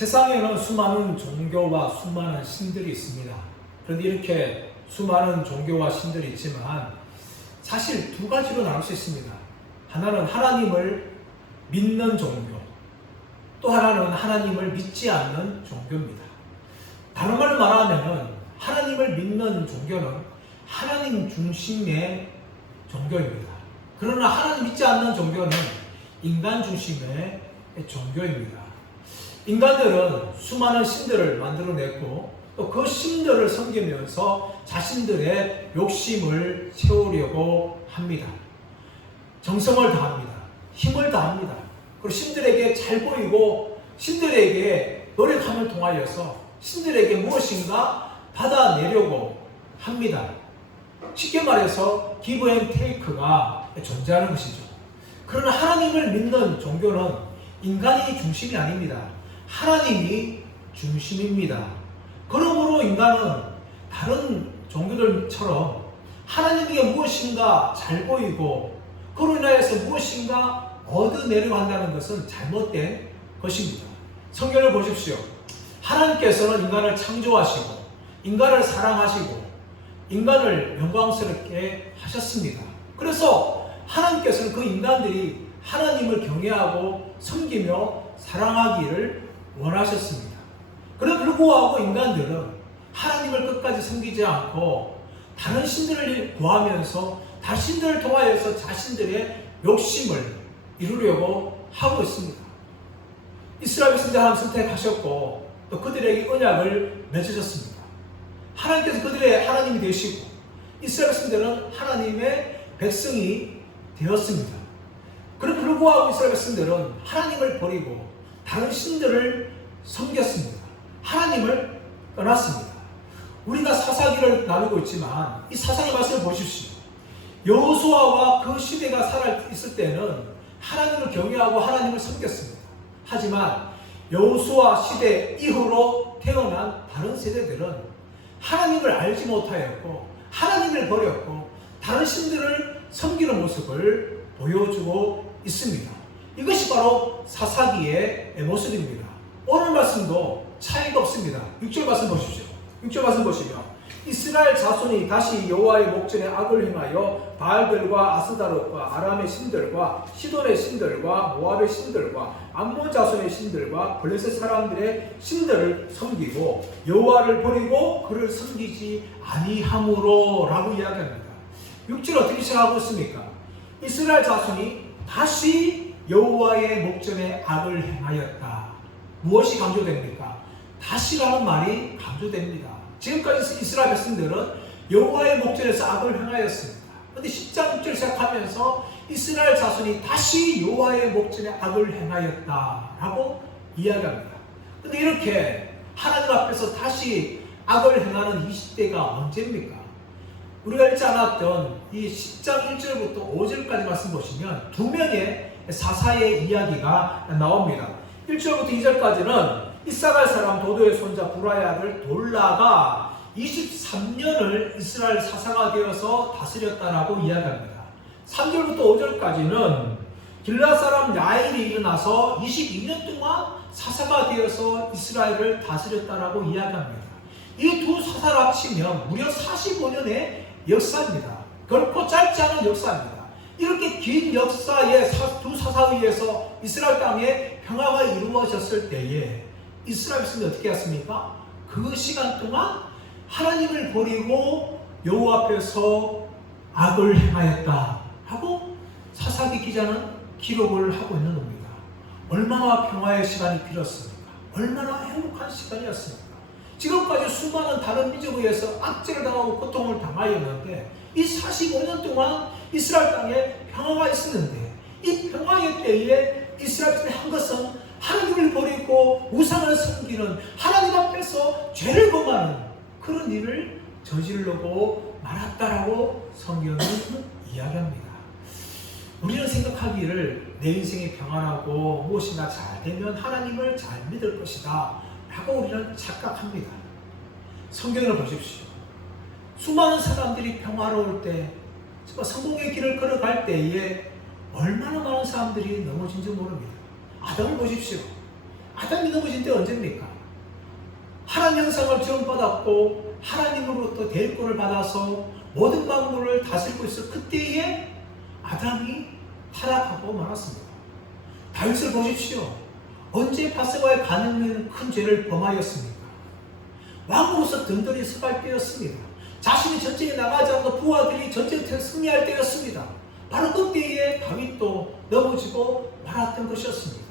세상에는 수많은 종교와 수많은 신들이 있습니다. 그런데 이렇게 수많은 종교와 신들이 있지만 사실 두 가지로 나눌 수 있습니다. 하나는 하나님을 믿는 종교, 또 하나는 하나님을 믿지 않는 종교입니다. 다른 말로 말하면 하나님을 믿는 종교는 하나님 중심의 종교입니다. 그러나 하나님 믿지 않는 종교는 인간 중심의 종교입니다. 인간들은 수많은 신들을 만들어냈고 또 그 신들을 섬기면서 자신들의 욕심을 채우려고 합니다. 정성을 다합니다. 힘을 다합니다. 그리고 신들에게 잘 보이고 신들에게 노력함을 통하여서 신들에게 무엇인가 받아내려고 합니다. 쉽게 말해서 기브 앤 테이크가 존재하는 것이죠. 그러나 하나님을 믿는 종교는 인간이 중심이 아닙니다. 하나님이 중심입니다. 그러므로 인간은 다른 종교들처럼 하나님에게 무엇인가 잘 보이고 그로 인하여서 무엇인가 얻어내려고 한다는 것은 잘못된 것입니다. 성경을 보십시오. 하나님께서는 인간을 창조하시고 인간을 사랑하시고 인간을 영광스럽게 하셨습니다. 그래서 하나님께서는 그 인간들이 하나님을 경외하고 섬기며 사랑하기를 원하셨습니다. 그럼에도 불구하고 인간들은 하나님을 끝까지 섬기지 않고 다른 신들을 구하면서 다른 신들을 통하여서 자신들의 욕심을 이루려고 하고 있습니다. 이스라엘 백성들 하나님 선택하셨고 또 그들에게 언약을 맺으셨습니다. 하나님께서 그들의 하나님이 되시고 이스라엘 백성들은 하나님의 백성이 되었습니다. 그럼에도 불구하고 이스라엘 백성들은 하나님을 버리고 다른 신들을 섬겼습니다. 하나님을 떠났습니다. 우리가 사사기를 나누고 있지만 이 사사기 말씀을 보십시오. 여호수아와 그 시대가 살아있을 때는 하나님을 경외하고 하나님을 섬겼습니다. 하지만 여호수아 시대 이후로 태어난 다른 세대들은 하나님을 알지 못하였고 하나님을 버렸고 다른 신들을 섬기는 모습을 보여주고 있습니다. 이것이 바로 사사기의 모습입니다. 오늘 말씀도 차이가 없습니다. 6절 말씀 보십시오. 6절 말씀 보시면 이스라엘 자손이 다시 여호와의 목전에 악을 행하여 바알들과 아스다롯과 아람의 신들과 시돈의 신들과 모압의 신들과 암몬 자손의 신들과 블레셋 사람들의 신들을 섬기고 여호와를 버리고 그를 섬기지 아니함으로 라고 이야기합니다. 6절 어떻게 시작하고 있습니까? 이스라엘 자손이 다시 여호와의 목전에 악을 행하였다. 무엇이 강조됩니까? 다시라는 말이 강조됩니다. 지금까지 이스라엘 백성들은 여호와의 목전에서 악을 행하였습니다. 그런데 10장 6절 시작하면서 이스라엘 자손이 다시 여호와의 목전에 악을 행하였다라고 이야기합니다. 그런데 이렇게 하나님 앞에서 다시 악을 행하는 이 시대가 언제입니까? 우리가 읽지 않았던 이 10장 1절부터 5절까지 말씀 보시면 두 명의 사사의 이야기가 나옵니다. 1절부터 2절까지는 이사갈 사람 도도의 손자 부라의 아들 돌라가 23년을 이스라엘 사사가 되어서 다스렸다라고 이야기합니다. 3절부터 5절까지는 길라 사람 야일이 일어나서 22년 동안 사사가 되어서 이스라엘을 다스렸다라고 이야기합니다. 이 두 사사를 합치면 무려 45년의 역사입니다. 결코 짧지 않은 역사입니다. 이렇게 긴 역사의 두 사사에 의해서 이스라엘 땅에 평화가 이루어졌을 때에 이스라엘 백성이 어떻게 했습니까? 그 시간 동안 하나님을 버리고 여호와 앞에서 악을 행하였다 하고 사사기 기자는 기록을 하고 있는 겁니다. 얼마나 평화의 시간이 빌었습니까? 얼마나 행복한 시간이었습니까? 지금까지 수많은 다른 민족에 의해서 악재를 당하고 고통을 당하였는데 이 45년 동안 이스라엘 땅에 평화가 있었는데 이 평화의 때에 이스라엘 백성이 한 것은 하나님을 버리고 우상을 섬기는 하나님 앞에서 죄를 범하는 그런 일을 저지르고 말았다라고 성경은 이야기합니다. 우리는 생각하기를 내 인생이 평안하고 무엇이나 잘 되면 하나님을 잘 믿을 것이다 라고 우리는 착각합니다. 성경을 보십시오. 수많은 사람들이 평화로울 때 성공의 길을 걸어갈 때에 얼마나 많은 사람들이 넘어진지 모릅니다. 아담을 보십시오. 아담이 넘어진 때 언제입니까? 하나님 형상을 지원받았고 하나님으로부터 대권을 받아서 모든 만물을 다스리고 있어 그때에 아담이 타락하고 말았습니다. 다윗을 보십시오. 언제 바세바의 가늠한 큰 죄를 범하였습니까? 왕으로서 든든히 서갈 때였습니다. 자신이 전쟁에 나가지 않고 부하들이 전쟁에 승리할 때였습니다. 바로 그때에 다윗도 넘어지고 말았던 것이었습니다.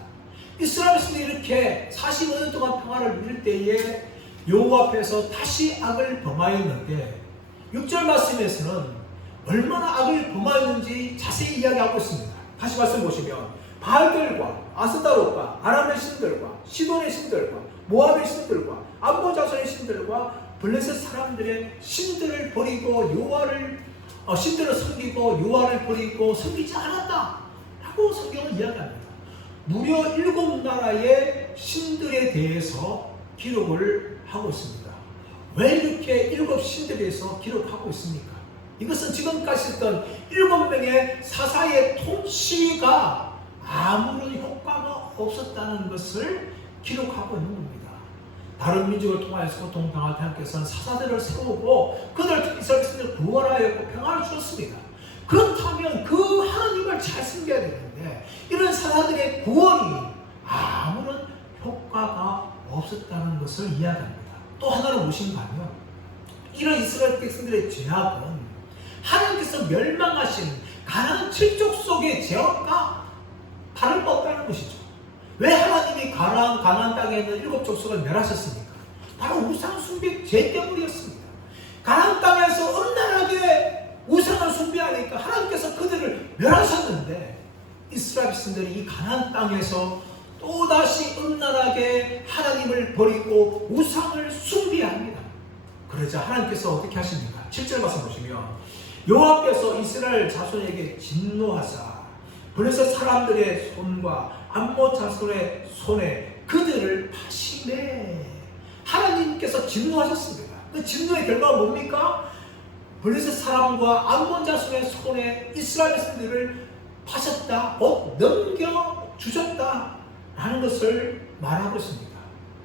이스라엘 백성들이 이렇게 45년 동안 평화를 누릴 때에 여호와 앞에서 다시 악을 범하였는데 6절 말씀에서는 얼마나 악을 범하였는지 자세히 이야기하고 있습니다. 다시 말씀 보시면 바알들과 아스타롯과 아람의 신들과 시돈의 신들과 모압의 신들과 암몬 자손의 신들과 블레셋 사람들의 신들을 버리고 신들을 섬기고 여호와를 버리고 섬기지 않았다 라고 성경은 이야기합니다. 무려 7나라의 신들에 대해서 기록을 하고 있습니다. 왜 이렇게 7신들에 대해서 기록하고 있습니까? 이것은 지금까지 했던 7명의 사사의 통치가 아무런 효과가 없었다는 것을 기록하고 있는 겁니다. 다른 민족을 통하여서 고통당할 때 하나님께서는 사사들을 세우고 그들 이스라엘 백성들을 구원하였고 평화를 주었습니다. 그렇다면 그 하나님을 잘 섬겨야 되는데 이런 사사들의 구원이 아무런 효과가 없었다는 것을 이야기합니다. 또 하나는 무엇인가 하면 이런 이스라엘 백성들의 죄악은 하나님께서 멸망하신 가나안 7족 속의 죄악과 다를 바 없다는 것이죠. 왜 하나님이 가나안 땅에 있는 7 족속을 멸하셨습니까? 바로 우상 숭배 죄 때문이었습니다. 가나안 땅에서 음란하게 우상을 숭배하니까 하나님께서 그들을 멸하셨는데 이스라엘 백성들이 이 가나안 땅에서 또다시 음란하게 하나님을 버리고 우상을 숭배합니다. 그러자 하나님께서 어떻게 하십니까? 7절 말씀 보시면 여호와께서 이스라엘 자손에게 진노하사 블레셋 사람들의 손과 암몬 자손의 손에 그들을 파시매. 하나님께서 진노하셨습니다. 그 진노의 결과가 뭡니까? 블레셋 사람과 암몬 자손의 손에 이스라엘 백성들을 파셨다, 넘겨주셨다 라는 것을 말하고 있습니다.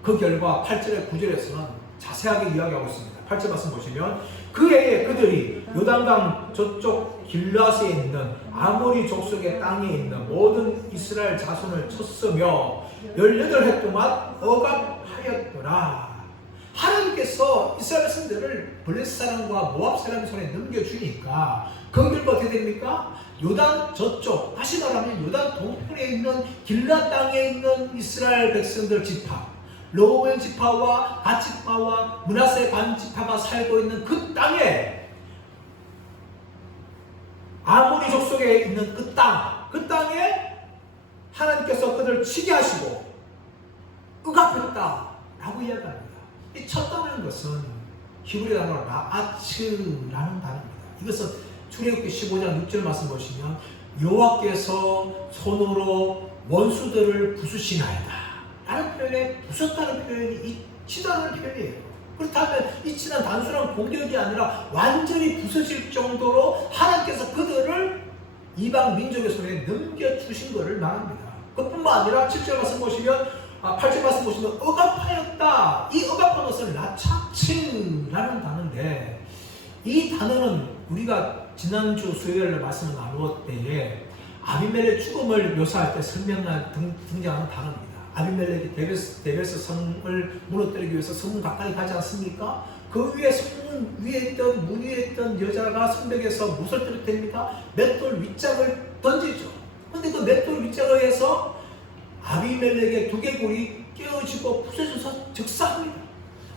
그 결과 8절에 9절에서는 자세하게 이야기하고 있습니다. 8절 말씀 보시면 그 해에 그들이 요단강 저쪽 길앗에 있는 아모리 족속의 땅에 있는 모든 이스라엘 자손을 쳤으며 18해 동안 억압하였더라. 하나님께서 이스라엘 백성들을 블레셋 사람과 모압 사람의 손에 넘겨주니까 그 결과 어떻게 됩니까? 요단 저쪽, 다시 말하면 요단 동편에 있는 길앗 땅에 있는 이스라엘 백성들 지파, 로벤 지파와 갓 지파와 므낫세 반 지파가 살고 있는 그 땅에 아모리 족속에 있는 그 땅에 하나님께서 그들을 치게 하시고 억압했다라고 이야기합니다. 이 쳤다는 것은 히브리 단어로 라아츠라는 단어입니다. 이것은 출애굽기 15장 6절 말씀 보시면 여호와께서 손으로 원수들을 부수시나이다 라는 표현에 부쉈다는 표현이 이 치다는 표현이에요. 그렇다면 이 치는 단순한 공격이 아니라 완전히 부서질 정도로 하나님께서 그들을 이방 민족의 손에 넘겨주신 것을 말합니다. 그뿐만 아니라 7절 말씀 보시면 8절 말씀 보시면 억압하였다. 이 억압한 것은 라차츠라는 단어인데 이 단어는 우리가 지난주 수요일에 말씀을 나누었 때에 아비멜렉 죽음을 묘사할 때 설명한 등장하는 단어입니다. 아비멜렉이 데베스 성을 무너뜨리기 위해서 성문 가까이 가지 않습니까? 그 위에 성문 위에 있던 문 위에 있던 여자가 성벽에서 무엇을 떨어뜨립니까? 맷돌 윗짝을 던지죠. 그런데 그 맷돌 윗짝을 해서 아비멜렉의 두개골이 깨어지고 부서져서 즉사합니다.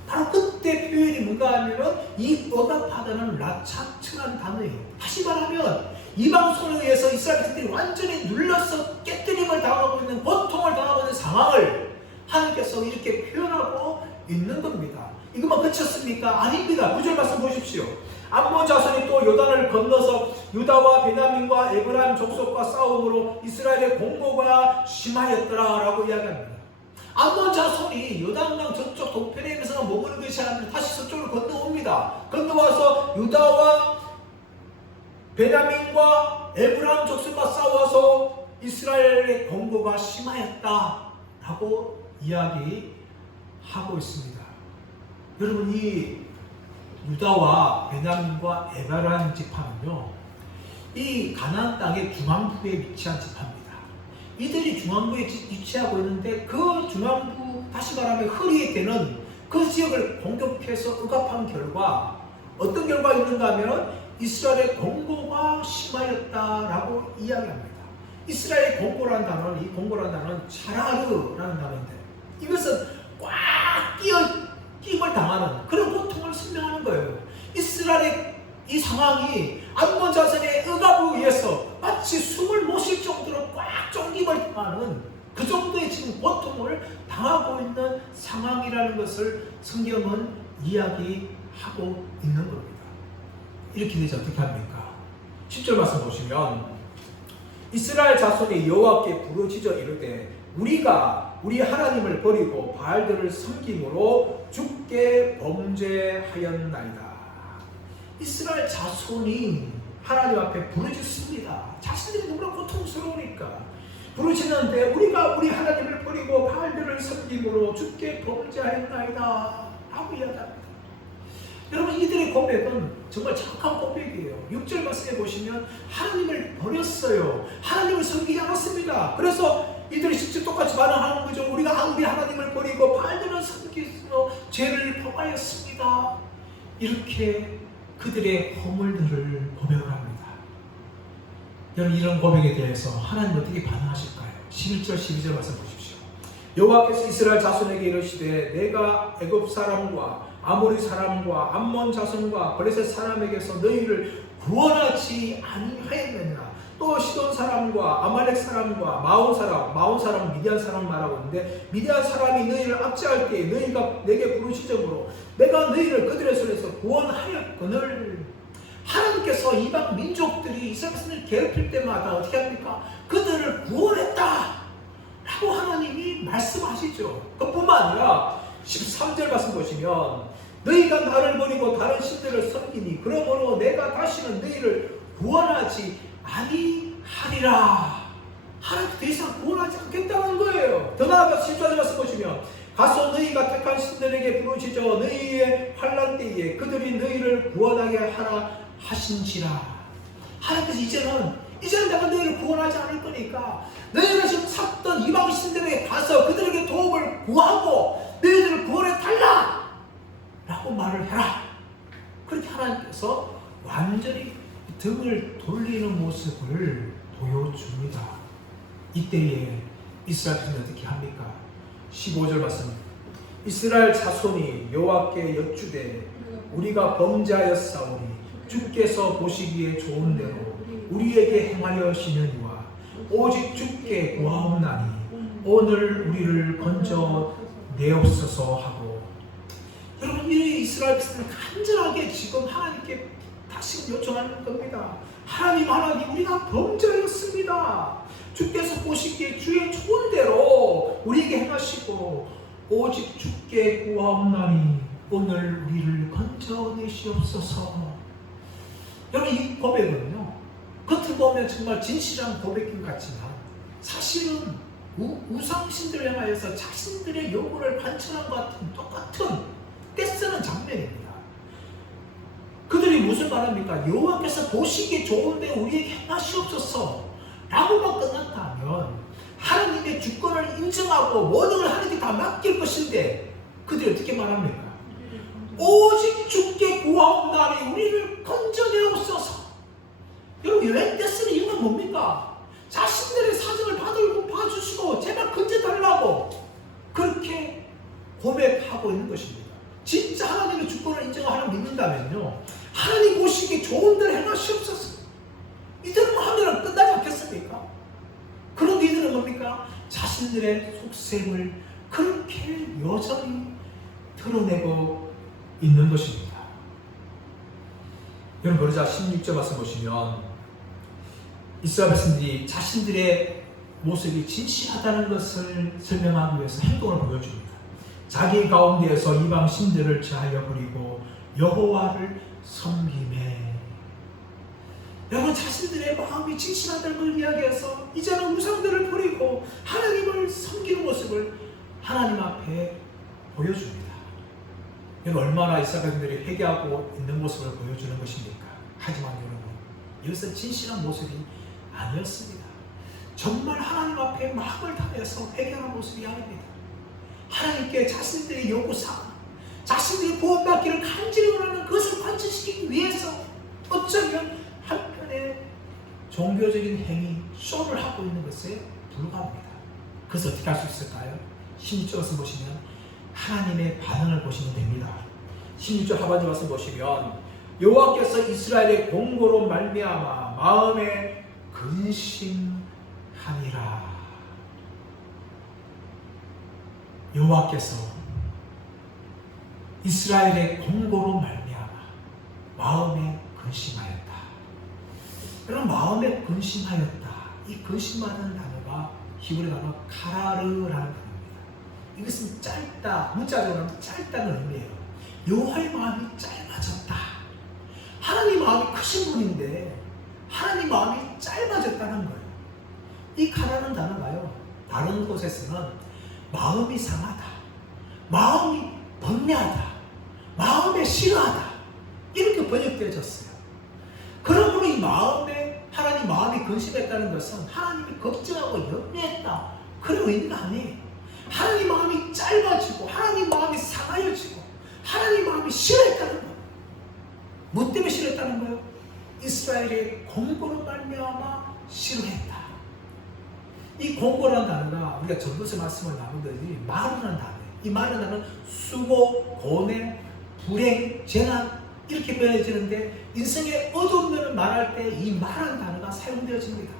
바로 그때 표현이 뭔가 하면은 이 억압하다는 라차츠라는 단어예요. 다시 말하면 이방 손에 의해서 이스라엘 백성들이 완전히 눌러서 깨뜨림을 당하고 있는, 고통을 당하고 있는 상황을 하나님께서 이렇게 표현하고 있는 겁니다. 이것만 그쳤습니까? 아닙니다. 9절 말씀 보십시오. 암몬 자손이 또 요단을 건너서 유다와 베냐민과 에브라임 족속과 싸움으로 이스라엘의 공고가 심하였더라 라고 이야기합니다. 암몬 자손이 요단강 저쪽 동편에 있는 머무는 것이 아니라 다시 서쪽으로 건너옵니다. 건너와서 유다와 베냐민과 에브라임 족속과 싸워서 이스라엘의 공고가 심하였다 라고 이야기하고 있습니다. 여러분, 이 유다와 베냐민과 에브라임 지파는요, 이 가나안 땅의 중앙부에 위치한 지파입니다. 이들이 중앙부에 위치하고 있는데 그 중앙부, 다시 말하면 허리에 대는 그 지역을 공격해서 억압한 결과 어떤 결과가 있는가 하면 이스라엘의 공고가 심하였다라고 이야기합니다. 이스라엘의 공고라는 단어는, 이 공고라는 단어는 차라르라는 단어인데 이것은 꽉 끼임을 당하는 그런 고통을 설명하는 거예요. 이스라엘의 이 상황이 암몬 자손의 억압에 의해서 마치 숨을 못 쉴 정도로 꽉 쫑김을 당하는 그 정도의 지금 고통을 당하고 있는 상황이라는 것을 성경은 이야기하고 있는 겁니다. 이렇게 되지 어떻게 합니까? 10절 말씀 보시면 이스라엘 자손이 여호와께 부르짖어 이르되 우리가 우리 하나님을 버리고 바알들을 섬김으로 주께 범죄하였나이다. 이스라엘 자손이 하나님 앞에 부르짖습니다. 자신들이 너무나 고통스러우니까 부르짖는데 우리가 우리 하나님을 버리고 바알들을 섬김으로 주께 범죄하였나이다 라고 이야기합니다. 여러분, 이들의 고백은 정말 정확한 고백이에요. 6절 말씀에 보시면 하나님을 버렸어요. 하나님을 섬기지 않았습니다. 그래서 이들이 직접 똑같이 반응하는 거죠. 우리가 우리 하나님을 버리고 바알들을 섬기며 죄를 범하였습니다. 이렇게 그들의 허물들을 고백을 합니다. 여러분, 이런 고백에 대해서 하나님 어떻게 반응하실까요? 11절 12절 말씀 보십시오. 여호와께서 이스라엘 자손에게 이르시되 내가 애굽 사람과 아모리 사람과 암몬 자손과 블레셋 사람에게서 너희를 구원하지 아니하였느냐. 또 시돈 사람과 아말렉 사람과 마온 사람 미디안 사람 말하고 있는데 미디안 사람이 너희를 압제할 때 너희가 내게 부르짖음으로 내가 너희를 그들의 손에서 구원하였거늘. 하나님께서 이방 민족들이 이스라엘 백성을 괴롭힐 때마다 어떻게 합니까? 그들을 구원했다 라고 하나님이 말씀하시죠. 그뿐만 아니라 13절 말씀 보시면 너희가 나를 버리고 다른 신들을 섬기니 그러므로 내가 다시는 너희를 구원하지 아니하리라. 하나님 더 이상 구원하지 않겠다는 거예요. 더 나아가 14절 말씀 보시면 가서 너희가 택한 신들에게 부르짖어 너희의 환난 때에 그들이 너희를 구원하게 하라 하신지라. 하나님께서 이제는 내가 너희를 구원하지 않을 거니까 너희가 지금 샀던 이방 신들에게 가서 그들에게 도움을 구하고 너희들을 구원해 달라 라고 말을 해라. 그렇게 하나님께서 완전히 등을 돌리는 모습을 보여줍니다. 이때에 이스라엘 백성이 어떻게 합니까? 15절 말씀. 이스라엘 자손이 여호와께 여쭈되 우리가 범죄하였사오니 주께서 보시기에 좋은 대로 우리에게 행하려 하시느니와 오직 주께 구하옵나니 오늘 우리를 건져 내옵소서 하고. 여러분, 이 이스라엘 백성은 간절하게 지금 하나님께 다시 요청하는 겁니다. 하나님 우리가 범죄하였습니다. 주께서 보시기에 주의 좋은 대로 우리에게 행하시고 오직 주께 구하옵나니 오늘 우리를 건져내시옵소서. 여러분, 이 고백은요 겉으로 보면 정말 진실한 고백인 것 같지만 사실은 우상신들을 향하여서 자신들의 요구를 관철한 것 같은 똑같은 떼쓰는 장면입니다. 그들이 무슨 말합니까? 여호와께서 보시기에 좋은데 우리에게 행하시옵소서 라고만 끝났다면 하나님의 주권을 인정하고 모든 걸 하나님께 다 맡길 것인데 그들이 어떻게 말합니까? 오직 주께 구하옵나니 우리를 건져내옵소서. 여러분, 여행 떼쓰는 이유가 뭡니까? 자신들의 사정을 봐주시고 제발 건져달라고 그렇게 고백하고 있는 것입니다. 진짜 하나님의 주권을 인정하고 믿는다면요 하나님 보시기에 좋은 대로 행하시옵소서 이대로만 하면 끝나지 않겠습니까? 그런데 이들은 뭡니까? 자신들의 속셈을 그렇게 여전히 드러내고 있는 것입니다. 여러분, 그러자 16절 말씀 보시면 이스라엘 백성들이 자신들의 모습이 진실하다는 것을 설명하기 위해서 행동을 보여줍니다. 자기 가운데에서 이방 신들을 제하여 버리고 여호와를 섬기매. 여러분, 자신들의 마음이 진실하다는 걸 이야기해서 이제는 우상들을 버리고 하나님을 섬기는 모습을 하나님 앞에 보여줍니다. 이건 얼마나 이스라엘 백성들이 회개하고 있는 모습을 보여주는 것입니까? 하지만 여러분, 이것은 진실한 모습이 아니었습니다. 정말 하나님 앞에 마음을 다해서 회개하는 모습이 아닙니다. 하나님께 자신들의 요구사항, 자신들이 구원받기를 간절히 원하는 그것을 관철시키기 위해서 어쩌면 한편의 종교적인 행위, 쇼를 하고 있는 것에 불과합니다. 그래서 어떻게 할 수 있을까요? 16절에서 보시면 하나님의 반응을 보시면 됩니다. 16절 하반절 말씀 보시면 여호와께서 이스라엘의 공고로 말미암아 마음에 근심하니라. 여호와께서 이스라엘의 공고로 말미암아 마음에 근심하였다. 여러분, 마음에 근심하였다. 이 근심하는 단어가 히브리 단어 카라르라는 단어입니다. 이것은 짧다, 문자적으로 하면 짧다는 의미예요. 여호와의 마음이 짧아졌다. 하나님 마음이 크신 분인데 하나님 마음이 짧아졌다는 거예요. 이 카라는 단어가요, 다른 곳에서는 마음이 상하다, 마음이 번뇌하다, 마음에 싫어하다, 이렇게 번역되어졌어요. 그러므로 이 마음에 하나님 마음이 근심했다는 것은 하나님이 걱정하고 염려했다, 그런 의미가 아니에요. 하나님 마음이 짧아지고 하나님 마음이 상하여지고 하나님 마음이 싫어했다는 거예요. 뭐 때문에 싫어했다는 거예요? 이스라엘의 공고로 말미암아 싫어했다. 이 공고라는 단어가 우리가 전도서 말씀을 나누더니 마루라는 단어예요. 이 마루라는 단어는 수고, 고뇌, 불행, 재난 이렇게 표현해지는데 인생의 어두운 면을 말할 때 이 마라는 단어가 사용되어집니다.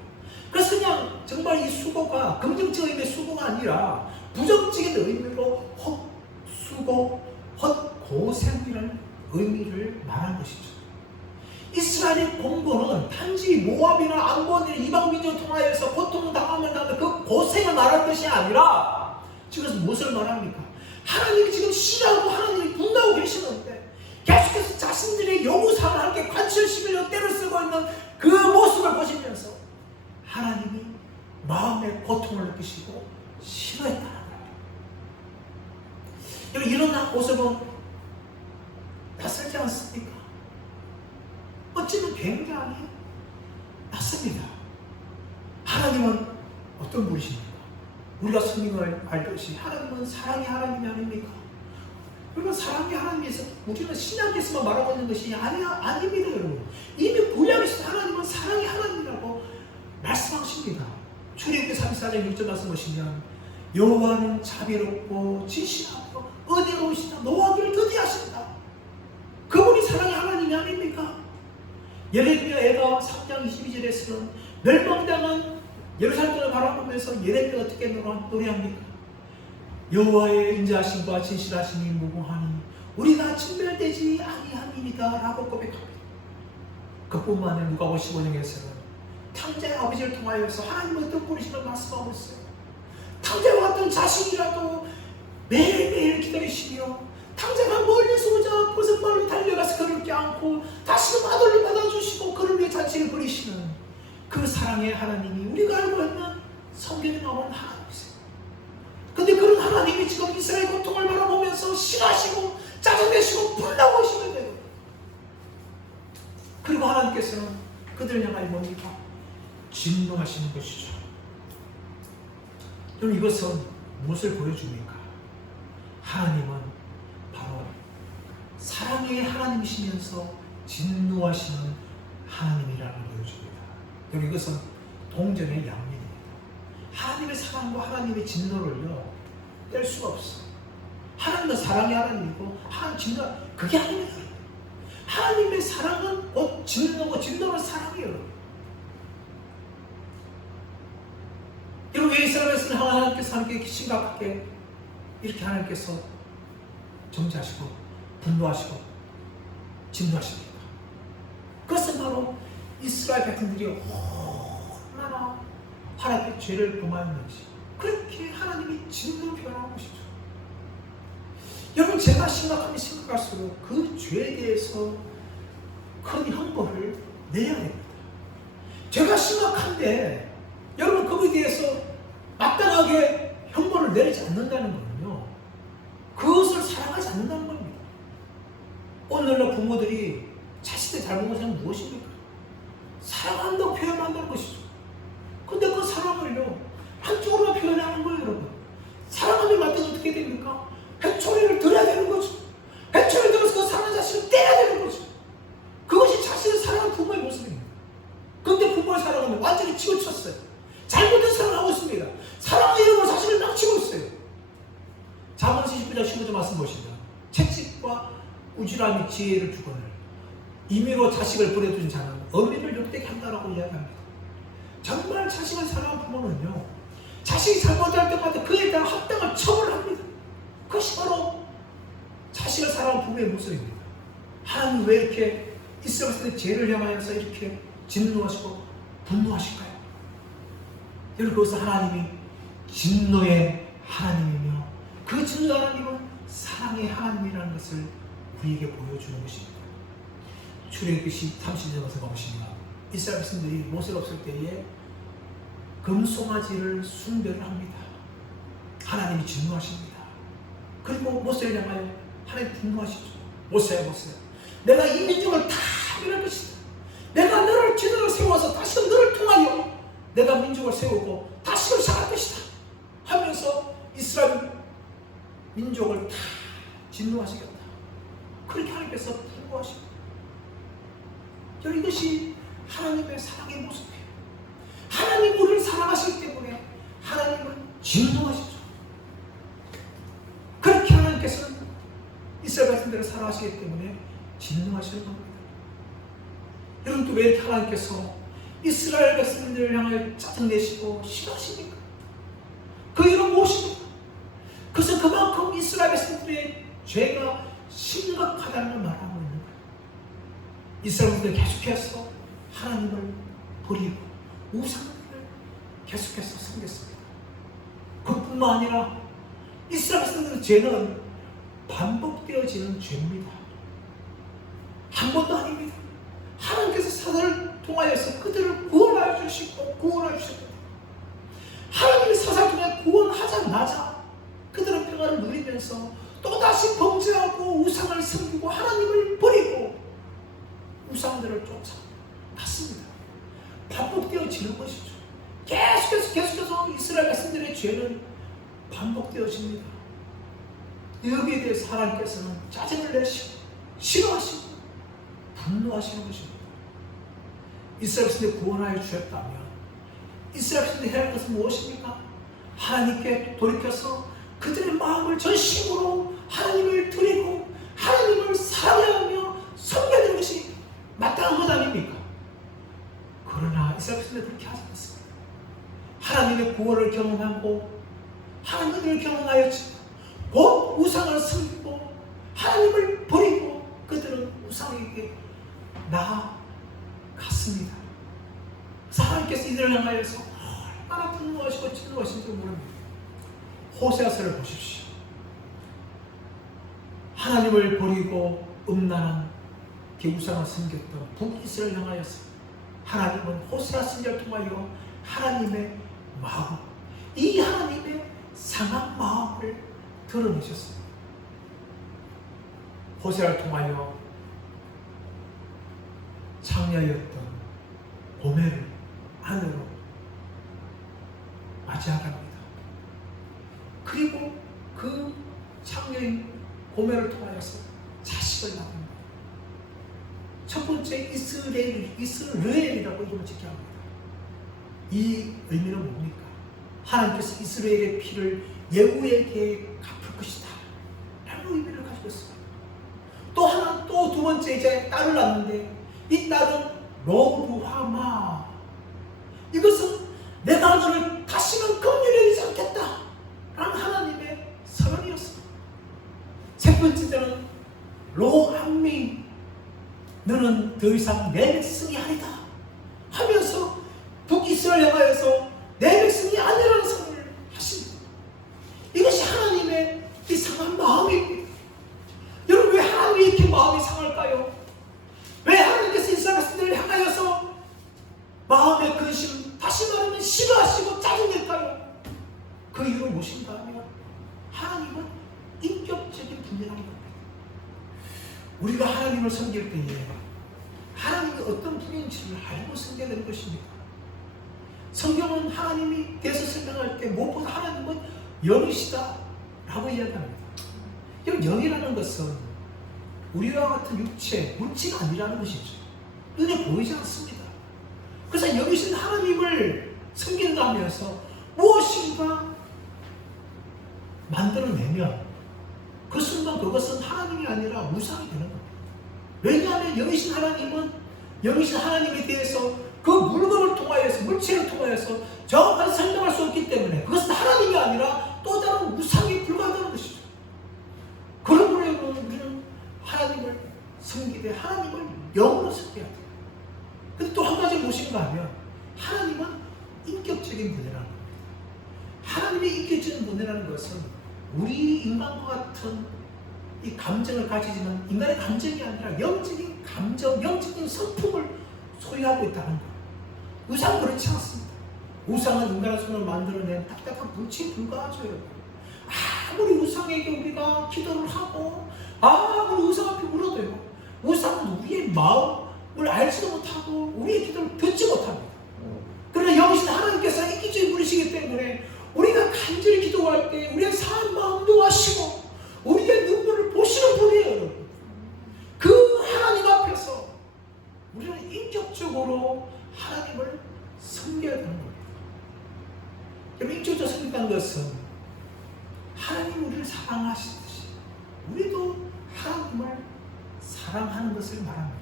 그래서 그냥 정말 이 수고가 긍정적인 의미의 수고가 아니라 부정적인 의미로 헛수고, 헛고생이라는 의미를 말한 것이죠. 이스라엘의 공고는 단지 모압이나 암몬이나 이방 민족을 통하여서 고통당함을 당하는 그 고생을 말할 것이 아니라 지금 무엇을 말합니까? 하나님이 지금 싫어하고 하나님이 분노하고 계시는데 계속해서 자신들의 요구사항을 함께 관철시키려고 때를 쓰고 있는 그 모습을 보시면서 하나님이 마음의 고통을 느끼시고 싫어했다는 거예요. 이런 모습은 낯설지 않습니까? 어찌면 굉장히 낯섭니다. 하나님은 어떤 분이십니까? 우리가 성경을 알듯이 하나님은 사랑의 하나님이 아닙니까? 여러분, 사랑의 하나님에서 우리는 신약에서만 말하고 있는 것이 아닙니다, 여러분. 이미 구약에서 하나님은 사랑의 하나님이라고 말씀하십니다. 출애굽기 34장 6절 말씀 보시면 여호와는 자비롭고 진실하고 은혜로우시다, 노하기를 더디하신다. 그분이 사랑의 하나님이 아닙니까? 예레미야가 3장 22절에서는 멸망당한 예루살렘을 바라보면서 예레미야가 어떻게 노래합니까? 여호와의 인자하심과 진실하심이 무궁하니 우리가 진멸되지 아니함이니이다 라고 고백합니다. 그뿐만 아니라 누가복음 15장에서는 탕자의 아버지를 통하여서 하나님은 어떤 분이시라고 말씀하고 있어요. 탕자와 같은 자식이라도 매일매일 기다리시며 탕자가 멀리서 오자 버섯발로 달려가서 그를 껴안고 다시금 아들로 받아주시고 그를 위해 잔치를 벌이시는 그 사랑의 하나님이 우리가 알고 있는 성경에 나오는 하나님이세요. 근데 그런 하나님이 지금 이스라엘 고통을 바라보면서 싫어하시고 짜증내시고 분노하고 계시는 거예요. 그리고 하나님께서는 그들을 향하여 뭡니까? 진노하시는 것이죠. 그럼 이것은 무엇을 보여줍니까? 하나님은 바로 사랑의 하나님이시면서 진노하시는 하나님이라는 걸 보여줍니다. 그럼 이것은 동전의 양면입니다. 하나님의 사랑과 하나님의 진노를요 뗄 수가 없어요. 하나님은 사랑의 하나님이고 하나님 진노, 그게 아닙니다. 하나님의 사랑은 곧 진노고 진노는 사랑이에요. 여러분, 왜 이스라엘에서는 하나님께서 함께 심각하게 이렇게 하나님께서 정죄하시고 분노하시고 진노하십니까? 그것은 바로 이스라엘 백성들이 얼마나 하나님의 죄를 범하였는지 그렇게 하나님이 진노를 표현하는 것이죠. 여러분, 제가 심각할수록 그 죄에 대해서 큰 형벌을 내야 됩니다. 죄가 심각한데 여러분, 거기에 대해서 마땅하게 형벌을 내리지 않는다는 거는요 사랑하지 않는다는 겁니다. 오늘날 부모들이 자식들 잘못한 무엇입니까? 사랑한다고 표현한다는 것이죠. 근데 그 사랑을요, 한쪽으로만 표현하는 거예요, 여러분. 사랑하면 맞더니 어떻게 됩니까? 회초리를 들어야 되는 거죠. 회초리를 들어서 그 사랑하는 자식을 떼야 되는 거죠. 그것이 자신을 사랑하는 부모의 모습입니다. 그런데 부모를 사랑하면 완전히 치우쳤어요. 잘못된 사랑을 하고 있습니다. 사랑의 이름으로 자신을 낚치고 있어요. 잠언 29장 15절 말씀 보시면 채찍과 우쭐함이 지혜를 주거늘 임의로 자식을 버려둔 자는 어미를 욕되게 한다라고 이야기합니다. 정말 자식을 사랑하는 부모는요, 자식이 잘못할 때마다 그에 대한 합당한 처벌을 합니다. 그것이 바로 자식을 사랑하는 부모의 모습입니다. 하나님 왜 이렇게 이스라엘 죄를 향하여서 이렇게 진노하시고 분노하실까요? 여러분, 그것은 하나님이 진노의 하나님이며 그 진노의 하나님은 사랑의 하나님이라는 것을 우리에게 보여주는 것입니다. 출애굽기 30절 가서 보시면 이스라엘 백성들이 모세가 없을 때에 금송아지를 숭배를 합니다. 하나님이 진노하십니다. 그리고 모세를 향하여 하나님 분노하시죠. 모세야, 내가 이 민족을 다 멸할 것이다. 내가 너를 지도로 세워서 다시금 너를 통하여 내가 민족을 세우고 다시금 시작할 것이다 하면서 이스라엘 민족을 다 진노하시겠다. 그렇게 하나님께서 분노하십니다. 여러분, 이것이 하나님의 사랑의 모습이에요. 하나님 우리를 사랑하시기 때문에 하나님은 진노하시죠. 그렇게 하나님께서는 이스라엘 백성들을 사랑하시기 때문에 진노하시는 겁니다. 여러분, 또 왜 이렇게 하나님께서 이스라엘 백성들을 향해 짜증내시고 싫어하십니까? 그 이유는 무엇입니까? 그래서 그만큼 이스라엘 백성들의 죄가 심각하다는 걸 말하고 있는 거예요. 이스라엘 백성들이 계속해서 하나님을 버리고 우상을 계속해서 섬겼습니다. 그뿐만 아니라 이스라엘 백성들의 죄는 반복되어지는 죄입니다. 한 번도 아닙니다. 하나님께서 사사를 통하여서 그들을 구원하여 주시고 구원하여 주셨습니다. 하나님이 사사를 통해 구원하자마자 그들은 평안을 누리면서 또다시 범죄하고 우상을 섬기고 하나님을 버리고 우상들을 쫓아갔습니다. 반복되어지는 것이죠. 계속해서 이스라엘 백성들의 죄는 반복되어집니다. 여기에 대해서 하나님께서는 짜증을 내시고 싫어하시고 분노하시는 것입니다. 이스라엘 백성들을 구원하여 주셨다면 이스라엘 백성들이 해야 할 것은 무엇입니까? 하나님께 돌이켜서 그들의 마음을 전심으로 하나님을 드리고 하나님을 사랑하며 섬겨야 되는 것이 마땅한 것 아닙니까? 그러나 이스라엘 백성들은 그렇게 하지 않습니다. 하나님의 구원을 경험하고 하나님을 경험하였지만 곧 우상을 섬기고 하나님을 버리고 그들은 우상에게 나아갔습니다. 하나님께서 이들을 향하여서 얼마나 분노하시고 진노하신지 모릅니다. 호세아서를 보십시오. 하나님을 버리고 음란한 우상을 섬겼던 북이스라엘 향하여서 하나님은 호세아 선지자를 통하여 하나님의 마음, 이 하나님의 상한 마음을 드러내셨습니다. 호세아를 통하여 창녀였던 고멜을 아내로 맞이하게 합니다. 그리고 그 창녀인 고멜을 통하여서 자식을 낳습니다. 첫 번째 이스라엘이라고 이름을 짓게 합니다. 이 의미는 뭡니까? 하나님께서 이스라엘의 피를 예후에게 갚을 것이다 라는 의미를 가지고 있습니다. 또 두 번째 이제 딸을 낳는데 이 딸은 로루하마, 이것은 내가 너를 다시는 긍휼히 여기지 않겠다 라는 하나님의 선언이었습니다. 세 번째는 로함미, 너는 더 이상 내 백성이 아니다 하면서 북이스라엘 향하여서 내 백성이 아니라는 선언을 하십니다. 이것이 하나님의 이 상한 마음입니다. 여러분, 왜 하나님이 이렇게 마음이 상할까요? 왜 하나님께서 이스라엘 백성들을 향하여서 마음의 근심, 다시 말하면 싫어하시고 짜증낼까요? 그 이유는 무엇인가 하면 하나님은 인격적인 분이라는 겁니다. 우리가 하나님을 섬길 때에 하나님이 어떤 분인지를 알고 섬겨야 되는 것입니다. 성경은 하나님이 대해서 설명할 때 무엇보다 하나님은 영이시다 라고 이야기합니다. 영이라는 것은 우리와 같은 육체, 물체가 아니라는 것이죠. 눈에 보이지 않습니다. 그래서 영이신 하나님을 섬긴다 하면서 무엇인가 만들어내면 그 순간 그것은 하나님이 아니라 우상이 되는 겁니다. 왜냐하면 영이신 하나님에 대해서 그 물건을 통하여서, 물체를 통하여서 정확하게 설명할 수 없기 때문에 그것은 하나님이 아니라 또 다른 우상에 불과하다는 것이죠. 그러므로 우리는 하나님을 섬기되 하나님을 영으로 섬겨야 돼요. 근데 또 한 가지 무엇인가 하면 하나님은 인격적인 분이라는 겁니다. 하나님의 인격적인 분이라는 것은 우리 인간과 같은 이 감정을 가지지만 인간의 감정이 아니라 영적인 감정, 영적인 성품을 소유하고 있다는 거예요. 우상은 그렇지 않습니다. 우상은 인간의 손으로 만들어낸 딱딱한 물체에 불과하죠, 여러분. 아무리 우상에게 우리가 기도를 하고 아무리 우상 앞에 울어도요, 우상은 우리의 마음을 알지도 못하고 우리의 기도를 듣지 못합니다. 그러나 영이신 하나님께서 인격적인 분이시기 때문에 우리가 간절히 기도할 때 우리의 사한 마음도 아시고 우리의 눈물을 보시는 분이에요, 여러분. 그 하나님 앞에서 우리는 인격적으로 하나님을 섬겨야 되는 겁니다. 여러분, 인격적으로 섬긴다는 것은 하나님이 우리를 사랑하시듯이 우리도 하나님을 사랑하는 것을 말합니다.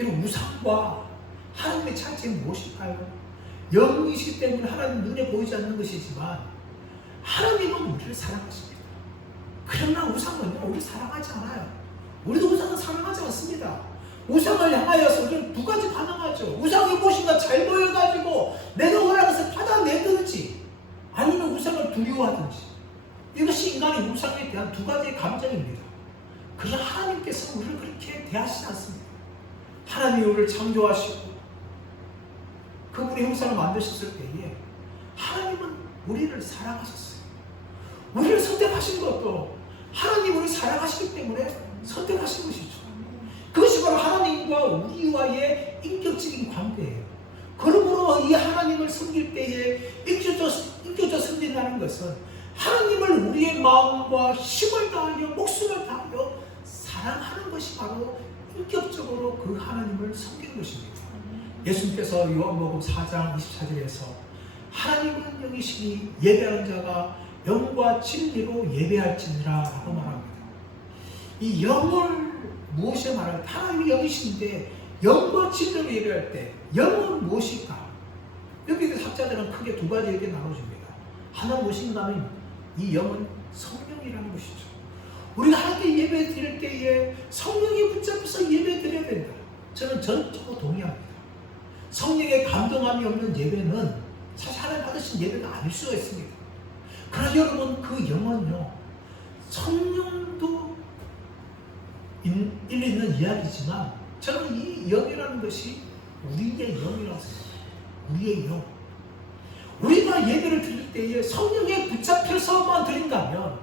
여러분, 우상과 하나님의 차이점이 무엇일까요? 영이시기 때문에 하나님 눈에 보이지 않는 것이지만 하나님은 우리를 사랑하십니다. 그러나 우상은요, 우리를 사랑하지 않아요. 우리도 우상은 사랑하지 않습니다. 우상을 향하여서 우리는 두 가지 반응하죠. 우상이 무엇인가 잘 보여가지고 내가 원하는 것을 받아내든지 아니면 우상을 두려워하든지, 이것이 인간의 우상에 대한 두 가지의 감정입니다. 그러나 하나님께서 우리를 그렇게 대하시지 않습니다. 하나님이 우리를 창조하시고 그분의 형상을 만드셨을 때에 하나님은 우리를 사랑하셨어요. 우리를 선택하신 것도 하나님 우리를 사랑하시기 때문에 선택하신 것이죠. 그것이 바로 하나님과 우리와의 인격적인 관계예요. 그러므로 이 하나님을 섬길 때에 인격적으로 섬긴다는 것은 하나님을 우리의 마음과 힘을 다하여 목숨을 다하여 사랑하는 것이 바로 인격적으로 그 하나님을 섬기는 것입니다. 예수님께서 요한복음 4장 24절에서 하나님은 영이시니 예배하는 자가 영과 진리로 예배할지니라 라고 말합니다. 이 영을 무엇에 말할까? 하나님이 영이신데 영과 진리로 예배할 때 영은 무엇일까? 여기 학자들은 크게 두 가지 이렇게 나눠줍니다. 하나 무엇인가 하면 이 영은 성령이라는 것이죠. 우리가 하나님께 예배 드릴 때에 성령이 붙잡혀서 예배 드려야 된다. 저는 전적으로 동의합니다. 성령의 감동함이 없는 예배는 사실 하나님 받으신 예배가 아닐 수가 있습니다. 그러나 여러분, 그 영은요, 성령도 일리 있는 이야기지만 저는 이 영이라는 것이 우리의 영이라고 생각합니다. 우리의 영. 우리가 예배를 드릴 때에 성령에 붙잡혀서만 드린다면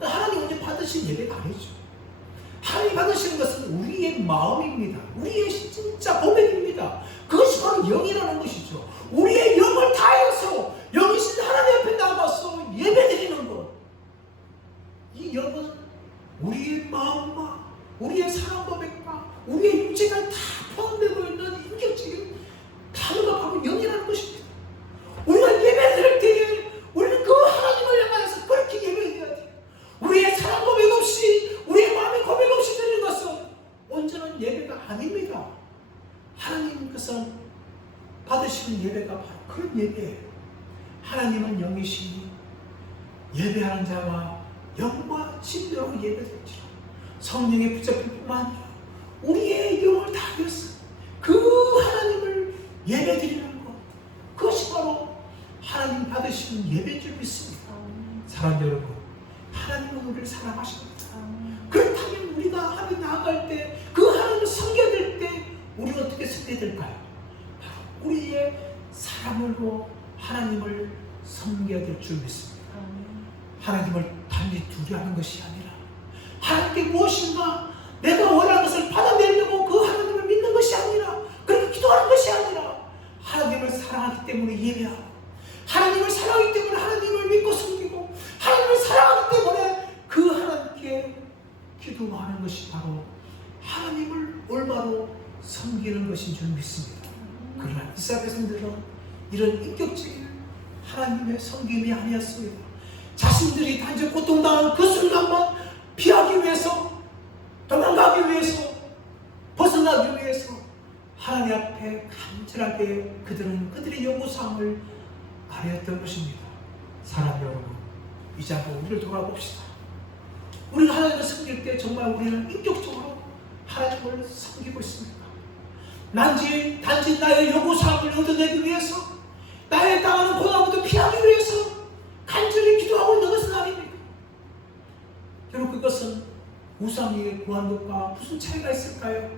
하나님 언제 받으신 예배가 아니죠. 하나님 받으시는 것은 우리의 마음입니다. 우리의 진짜 고백입니다. 그것이 바로 영이라는 것이죠. 우리의 영을 다해서 영이신 하나님 앞에 나가서 예배드리는 것. 이 영은 우리의 마음과 우리의 사랑 고백과 우리의 육체가 다 포함되고 있는 인격적인 단어가 바로 영이라는 것입니다. 우리가 예배드릴 때에 우리는 그 하나님을 향하여서 그렇게 예배해야 돼요. 우리의 사랑 고백 없이, 우리의 마음의 고백 없이 드리는 것은 온전한 예배가 아닙니다. 하나님께서 받으시는 예배가 바로 그런 예배예요. 하나님은 영이시니 예배하는 자와 영과 진리로 예배드리지라. 성령에 붙잡힐 뿐만 아니라 우리의 영을 다하여서 그 하나님을 예배드리는 것, 그것이 바로 하나님 받으시는 예배인 줄 믿습니다. 사랑하는 여러분, 하나님은 우리를 사랑하십니다. 그렇다면 우리가 하나님 나아갈 때, 그 하나님을 섬겨야 될 때 우리가 어떻게 섬겨야 될까요? 바로 우리의 사랑으로 하나님을 섬겨야 될 줄 믿습니다. 하나님을 단지 두려워하는 것이 아니라 하나님께 무엇인가 내가 원하는 것을 받아내려고 그 하나님을 믿는 것이 아니라, 그렇게 기도하는 것이 아니라, 하나님을 사랑하기 때문에 예배하고, 하나님을 사랑하기 때문에 하나님을 믿고 섬기고, 하나님을 사랑하기 때문에 그 하나님께 기도하는 것이 바로 하나님을 올바로 섬기는 것인 줄 믿습니다. 그러나 이스라엘 백성들은 이런 인격적인 하나님의 섬김이 아니었습니다. 자신들이 단지 고통당하는 그 순간만 피하기 위해서, 도망가기 위해서, 벗어나기 위해서 하나님 앞에 간절하게 그들의 요구사항을 아뢰었던 것입니다. 사랑 여러분, 이제 한번 우리를 돌아봅시다. 우리가 하나님을 섬길 때 정말 우리는 인격적으로 하나님을 섬기고 있습니까? 단지 나의 요구사항을 얻어내기 위해서, 나의 당하는 고난부터 피하기 위해서 간절히 기도하고 있는 것은 아닙니다. 여러분, 그것은 우상에 구한 것과 무슨 차이가 있을까요?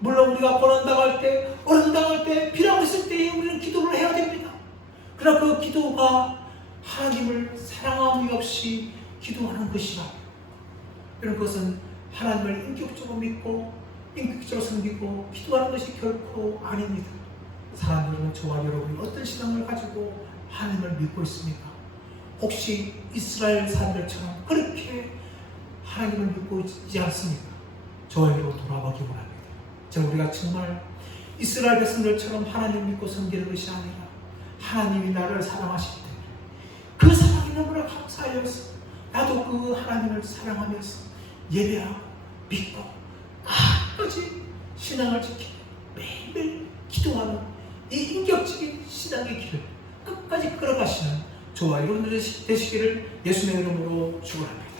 물론 우리가 고난당할 때, 어려움당할 때, 비라고 있을 때에 우리는 기도를 해야 됩니다. 그러나 그 기도가 하나님을 사랑함이 없이 기도하는 것이라, 이런 것은 하나님을 인격적으로 믿고 인격적으로 섬기고 기도하는 것이 결코 아닙니다. 사람들은, 저와 여러분이 어떤 신앙을 가지고 하나님을 믿고 있습니까? 혹시 이스라엘 사람들처럼 그렇게 하나님을 믿고 있지 않습니까? 저와 여러분 돌아보기 원합니다. 우리가 정말 이스라엘 백성들처럼 하나님을 믿고 섬기는 것이 아니라, 하나님이 나를 사랑하실 때 그 사랑이 너무나 감사하여서 나도 그 하나님을 사랑하면서 예배하고 믿고 끝까지 신앙을 지키고 매일매일 기도하는 이 인격적인 신앙의 길을 끝까지 끌어가시는 저와 여러분들 되시기를 예수님의 이름으로 축원합니다.